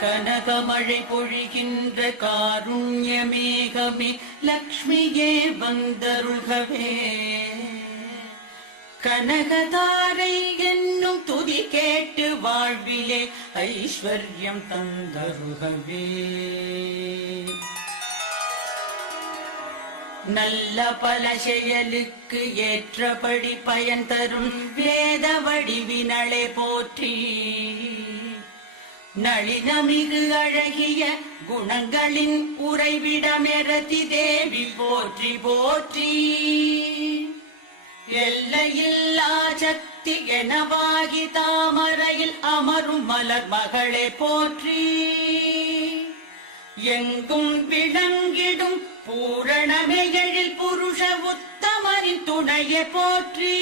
கனகமழை பொழிகின்ற காருண்ய மேகமே லக்ஷ்மியே வந்தருள்கவே. கனகதாரை என்னும் துதி கேட்டு வாழ்விலே ஐஸ்வர்யம் தந்தருள்கவே. நல்ல பல செயலுக்கு ஏற்றபடி பயன் தரும் வேத வடிவினளே போற்றி. நளினமிகு அழகிய குணங்களின் உறைவிடமெரதி தேவி போற்றி போற்றி. எல்லையில்லா சக்தி எனவாகி தாமரையில் அமரும் மலர் மகளே போற்றி. எங்கும் விளங்கிடும் பூரணமைகளில் புருஷ உத்தமரின் துணையை போற்றி.